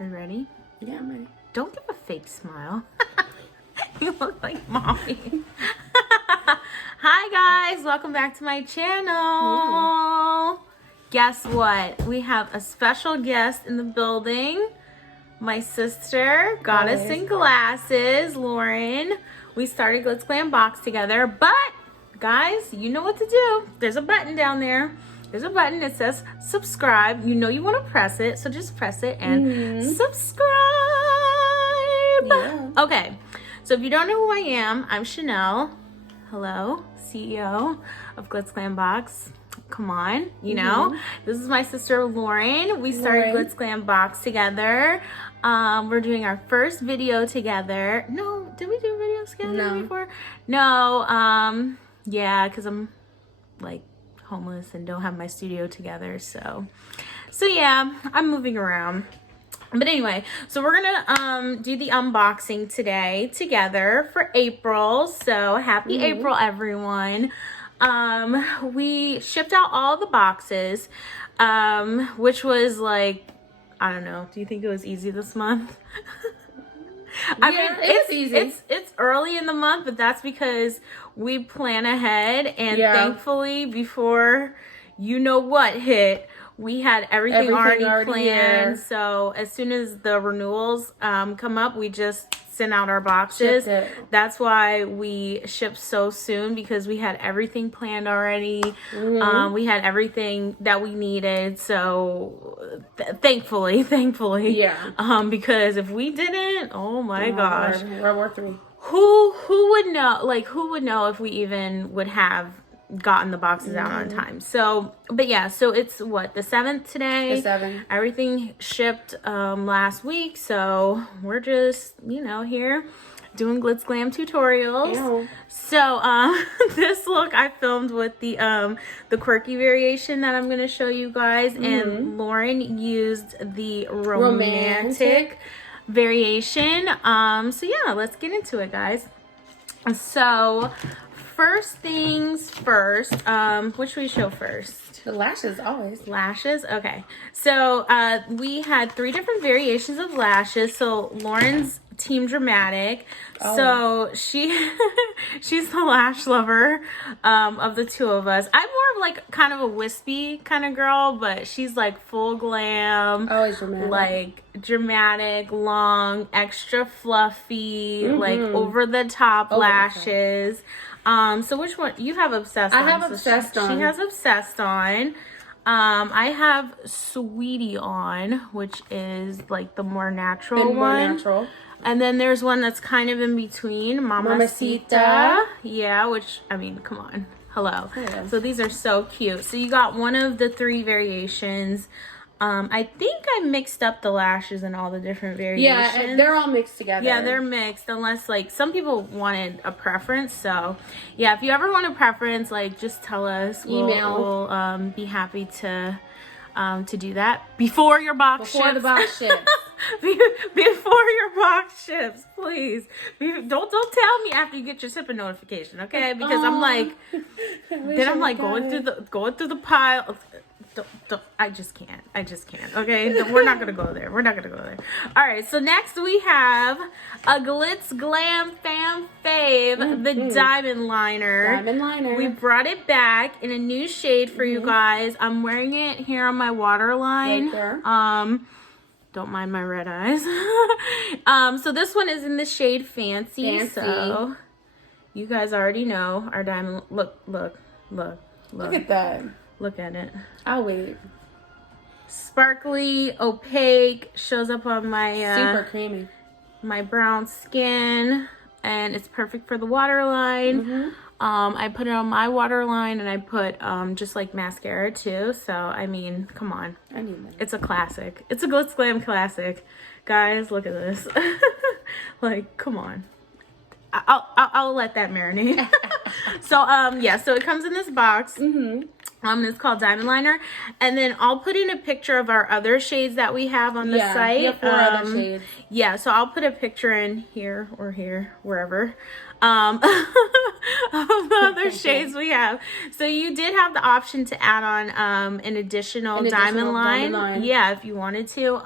Are you ready? Yeah, I'm ready. Don't give a fake smile. You look like mommy. Hi guys, welcome back to my channel. Guess what? We have a special guest in the building. My sister, Goddess in Glasses, Lauren. We started GLITZGLAMBOX together, but guys, you know what to do. There's a button down there. There's a button that says subscribe. You know you want to press it, so just press it and subscribe. Yeah. Okay, so if you don't know who I am, I'm Chanelle. Hello, CEO of GLITZGLAMBOX. Come on, you know. This is my sister Lauren. We started GLITZGLAMBOX together. We're doing our first video together. No, did we do videos together before? No, yeah, because I'm like homeless and don't have my studio together, so yeah, I'm moving around. But anyway, so we're gonna do the unboxing today together for April. So happy April, everyone. We shipped out all the boxes, which was like, I don't know, do you think it was easy this month? I mean, it was easy. It's early in the month, but that's because we plan ahead, and thankfully before you know what hit, we had everything already planned. Here. So as soon as the renewals come up, we just sent out our boxes. That's why we shipped so soon, because we had everything planned already. We had everything that we needed. So thankfully, yeah. Because if we didn't, oh my gosh, World War III. Who would know? Like, who would know if we even would have gotten the boxes out on time? So, but yeah, so it's what, the 7th today? The 7th. Everything shipped last week, so we're just, you know, here doing glitz glam tutorials. Ew. So this look I filmed with the quirky variation that I'm going to show you guys, and Lauren used the romantic variation. So yeah, let's get into it, guys. So first things first, what should we show first? The lashes, always. Lashes? Okay. So we had 3 different variations of lashes. So Lauren's Team Dramatic. So she's the lash lover of the two of us. I'm more of like kind of a wispy kind of girl, but she's like full glam. Always dramatic. Like dramatic, long, extra fluffy, like over the top lashes. So which one you have? Obsessed on? I have Obsessed on. She has Obsessed on. I have Sweetie on, which is like the more natural one. And then there's one that's kind of in between, Mamacita. Yeah, which, I mean, come on. Hello. So these are so cute. So you got one of the 3 variations. I think I mixed up the lashes and all the different variations. Yeah, they're all mixed together. Yeah, they're mixed, unless like some people wanted a preference. So yeah, if you ever want a preference, like just tell us. Email. We'll be happy to do that before your box ships. Before the box ships. Before your box ships, please. Don't tell me after you get your shipping notification, okay? Because I'm like, then I'm like going through the pile. I just can't. Okay, we're not gonna go there. All right. So next we have a Glitzglamfam fave, the diamond liner. We brought it back in a new shade for you guys. I'm wearing it here on my waterline. Right there. Don't mind my red eyes. So this one is in the shade Fancy. So you guys already know our diamond. Look at that. Look at it. I'll wait. Sparkly, opaque, shows up on my super creamy, my brown skin, and it's perfect for the waterline. I put it on my waterline, and I put just like mascara too. So I mean, come on, I need that. It's a classic. It's a Glitz Glam classic, guys. Look at this. Like, come on. I'll let that marinate. So yeah, so it comes in this box. It's called Diamond Liner, and then I'll put in a picture of our other shades that we have on the site. Yeah, 4 other shades. Yeah, so I'll put a picture in here or here, wherever. of the other shades we have. So you did have the option to add on an additional diamond line. Yeah, if you wanted to.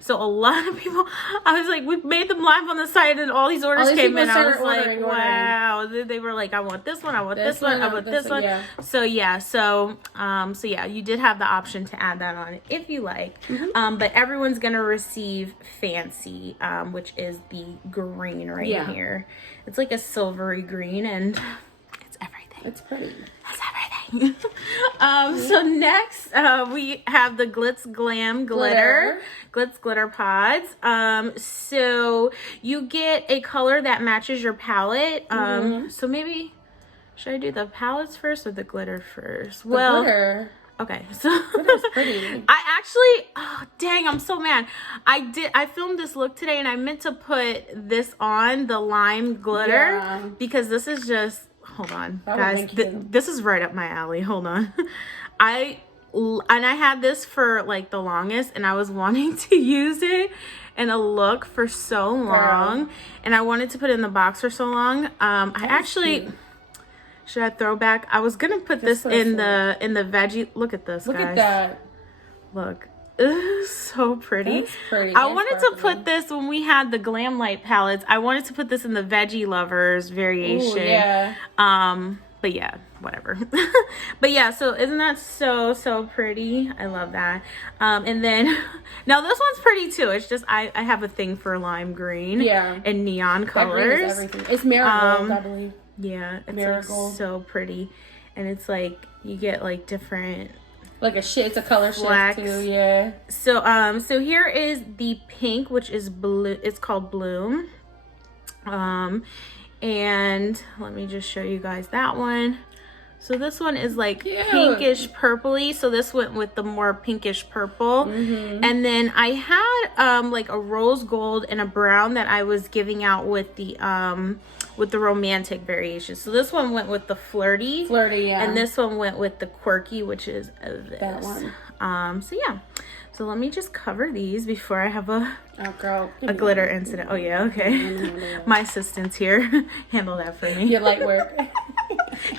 So a lot of people, I was like, we made them live on the site, and all these orders came in. I was like, wow. They were like, I want this one, I want this one, I want this one. Yeah. So yeah, so yeah, you did have the option to add that on if you like. But everyone's gonna receive Fancy, which is the green right here. It's like a silvery green, and it's everything. It's pretty. That's everything. So next, we have the Glitz Glam Glitter. Glitz Glitter Pods. So you get a color that matches your palette. So maybe, should I do the palettes first or the glitter first? The glitter. Okay, so Glitter's pretty. I actually, oh dang, I'm so mad. I filmed this look today, and I meant to put this on, the lime glitter, because this is just, hold on, guys, this is right up my alley. Hold on. I had this for like the longest, and I was wanting to use it in a look for so long, and I wanted to put it in the box for so long. I actually... Cute. Should I throw back? I was gonna put this in the veggie. Look at this, guys. Look at that. Look, it's so pretty. That's pretty. I wanted to put this when we had the Glam Light palettes. I wanted to put this in the Veggie Lovers variation. Ooh, yeah. But yeah, whatever. But yeah, so isn't that so pretty? I love that. And then now this one's pretty too. It's just I have a thing for lime green. Yeah. And neon colors. Is everything. It's marigold, I believe. Yeah, it's like so pretty, and it's like you get like different, like it's a color shift too. Yeah. So so here is the pink, which is blue. It's called Bloom. And let me just show you guys that one. So this one is like pinkish purpley. So this went with the more pinkish purple. And then I had like a rose gold and a brown that I was giving out with the romantic variation. So this one went with the flirty, yeah. And this one went with the quirky, which is this. That one. So yeah. So let me just cover these before I have a glitter incident. Oh yeah, okay. My assistant's here. Handle that for me. Your light work.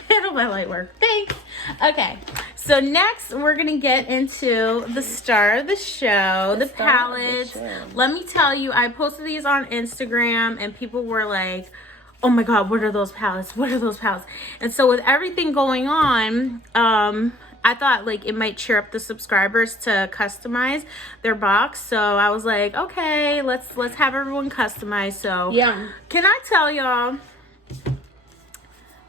Handle my light work. Thanks. Okay. So next we're gonna get into the star of the show, the palettes. Let me tell you, I posted these on Instagram, and people were like, oh my god, what are those palettes? What are those palettes? And so with everything going on, I thought like it might cheer up the subscribers to customize their box. So I was like, okay, let's have everyone customize. So yeah, can I tell y'all,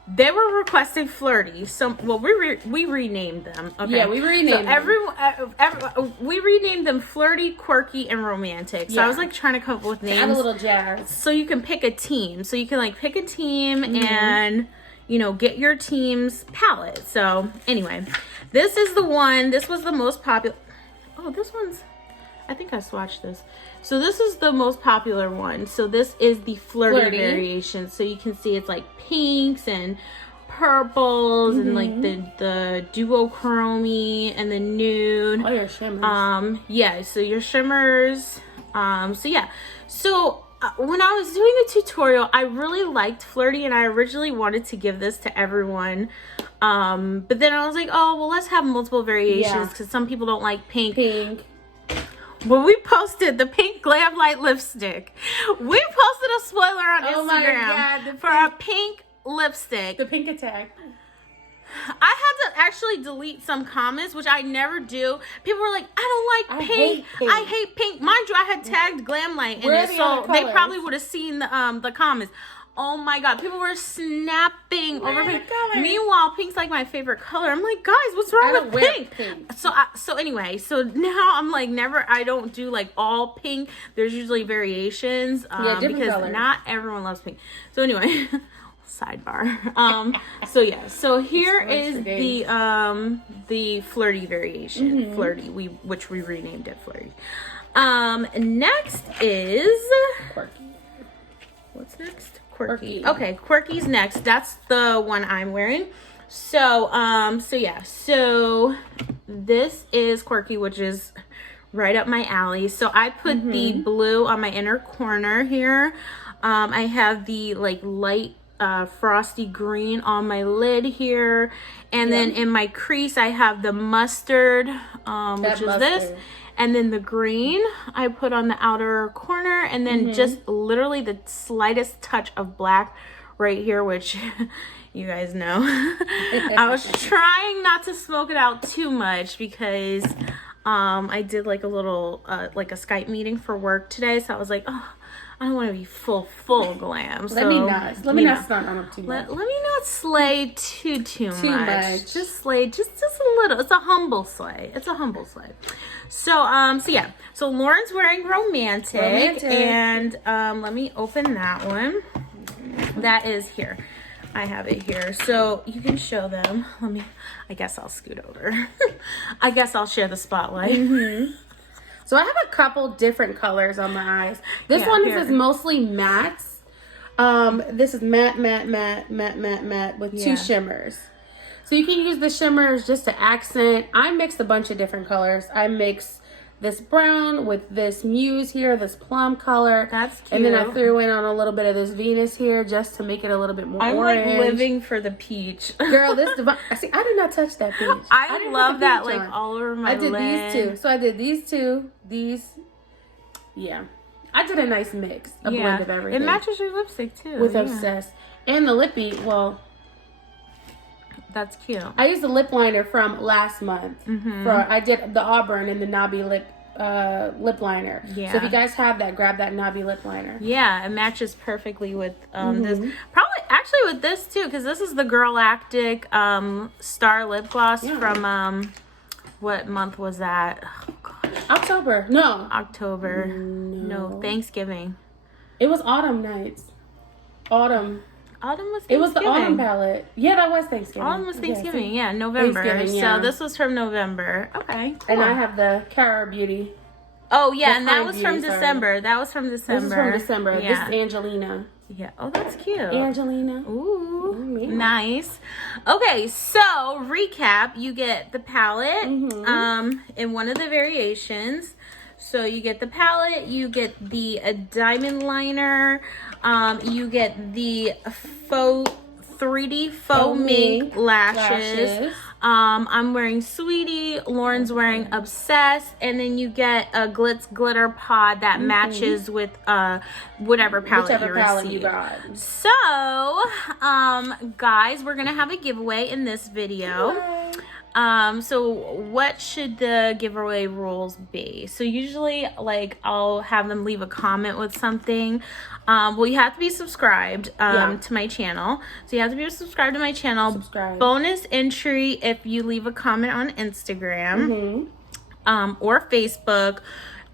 they were requesting flirty. So well, we renamed them. Okay. Yeah, we renamed them. We renamed them flirty, quirky, and romantic. So I was like trying to come up with names. Add a little jazz. So you can pick a team. So you can like pick a team and, you know, get your team's palette. So anyway, this is the one. This was the most popular. Oh, this one's, I think I swatched this. So this is the most popular one. So this is the flirty variation. So you can see it's like pinks and purples and like the duochrome and the nude. Oh, your shimmers. Yeah, so your shimmers. So yeah. So when I was doing the tutorial, I really liked flirty, and I originally wanted to give this to everyone. But then I was like, oh, well, let's have multiple variations because some people don't like pink. When we posted the pink Glam Light lipstick, we posted a spoiler on Instagram for a pink lipstick. The pink attack. I had to actually delete some comments, which I never do. People were like, I don't like pink. I hate pink. Mind you, I had tagged Glam Light in it, so they probably would have seen the comments. Oh my god, people were snapping over pink. Meanwhile, pink's like my favorite color. I'm like, guys, what's wrong with pink? So anyway, so now I'm like, I don't do like all pink. There's usually variations because colors. Not everyone loves pink. So anyway, sidebar. So yeah, so here is the flirty variation, flirty, which we renamed it flirty. Next is quirky. What's next? Quirky. Okay, quirky's next. That's the one I'm wearing. So yeah, so this is quirky, which is right up my alley. So I put the blue on my inner corner here. I have the like light frosty green on my lid here, and then in my crease I have the mustard, which is this, and then the green I put on the outer corner, and then just literally the slightest touch of black right here, which you guys know. I was trying not to smoke it out too much because I did like a little like a Skype meeting for work today, so I was like, oh, I don't want to be full glam. Let me not start on up too much. Let me not slay too much. Just slay just a little. It's a humble slay. So yeah. So Lauren's wearing romantic. And let me open that one. That is here. I have it here, so you can show them. I guess I'll scoot over. I guess I'll share the spotlight. So I have a couple different colors on my eyes. This one is mostly mattes. This is matte with two shimmers. So you can use the shimmers just to accent. I mixed a bunch of different colors. I mixed this brown with this muse here, this plum color. That's cute. And then I threw in on a little bit of this Venus here just to make it a little bit more orange. I'm like living for the peach. Girl, this see, I did not touch that peach. I love that like all over my lid. I did these two. So I did these two, yeah. I did a nice mix, a blend of everything. It matches your lipstick too. With Obsessed. And the lippy, well, that's cute. I used the lip liner from last month. I did the Auburn and the Knobby lip liner. Yeah. So if you guys have that, grab that Knobby lip liner. Yeah, it matches perfectly with this. Probably actually with this too, because this is the Girlactic Star Lip Gloss from what month was that? Oh gosh. October. No. October. No, Thanksgiving. It was autumn nights. Autumn was Thanksgiving. It was the autumn palette. Yeah, that was Thanksgiving. Autumn was Thanksgiving. Yeah, November. So this was from November. Okay. Cool. And I have the Cara Beauty. Oh yeah, and that was from December. That was from December. This is from December. Yeah. This is Angelina. Yeah. Oh, that's cute. Angelina. Ooh, nice. Okay, so recap. You get the palette in one of the variations. So you get the palette, you get the diamond liner, you get the 3D faux mink lashes. I'm wearing Sweetie, Lauren's wearing Obsessed, and then you get a Glitz glitter pod that matches with whatever palette you got. So, guys, we're gonna have a giveaway in this video. So what should the giveaway rules be? So usually like I'll have them leave a comment with something. Well, you have to be subscribed to my channel. So you have to be subscribed to my channel. Bonus entry if you leave a comment on Instagram or Facebook.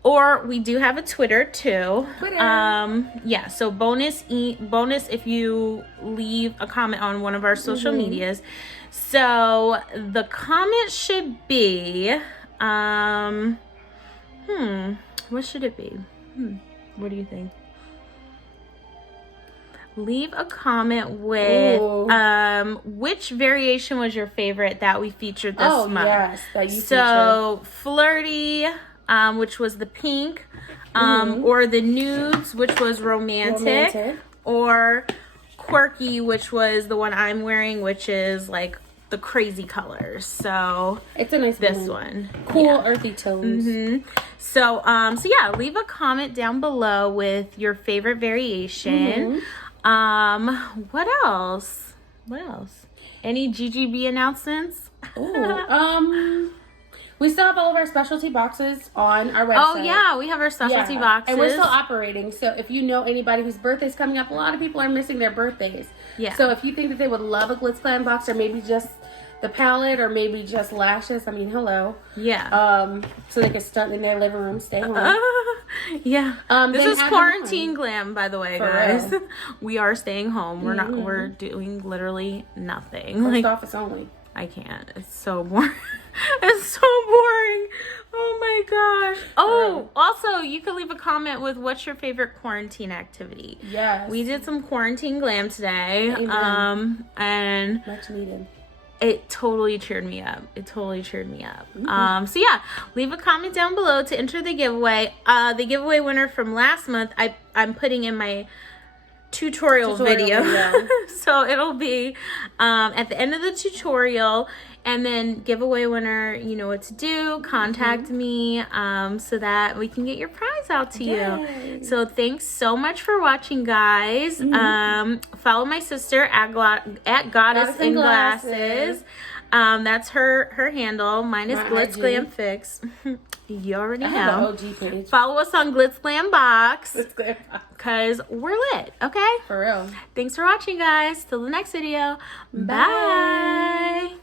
Or we do have a Twitter too. Yeah, so bonus if you leave a comment on one of our social medias. So the comment should be what should it be? What do you think? Leave a comment with which variation was your favorite that we featured this month. Yes, that you featured. Flirty, which was the pink, or the nudes, which was romantic, or quirky, which was the one I'm wearing, which is like the crazy colors. So it's a nice one. Cool earthy tones. So yeah, leave a comment down below with your favorite variation. What else? Any GGB announcements? We still have all of our specialty boxes on our website. Oh yeah, we have our specialty boxes. And we're still operating. So if you know anybody whose birthday's coming up, a lot of people are missing their birthdays. Yeah. So if you think that they would love a Glitz Glam box, or maybe just the palette, or maybe just lashes, I mean, hello. Yeah. So they can start in their living room, stay home. Yeah. This is quarantine glam, by the way, guys. We are staying home. We're doing literally nothing. Post office only. I can't. It's so boring. It's so boring. Oh my gosh. Oh, also, you could leave a comment with what's your favorite quarantine activity. Yes. We did some quarantine glam today. Amen. And much needed. It totally cheered me up. So yeah, leave a comment down below to enter the giveaway. The giveaway winner from last month, I'm putting in my tutorial video. So it'll be at the end of the tutorial, and then giveaway winner, you know what to do. Contact me so that we can get your prize out to you. So thanks so much for watching, guys. Follow my sister at Goddess in Glasses. That's her handle. Mine is Glitzglamfix. You already know. I have an OG page. Follow us on GLITZGLAMBOX because we're lit, okay? For real. Thanks for watching, guys. Till the next video. Bye.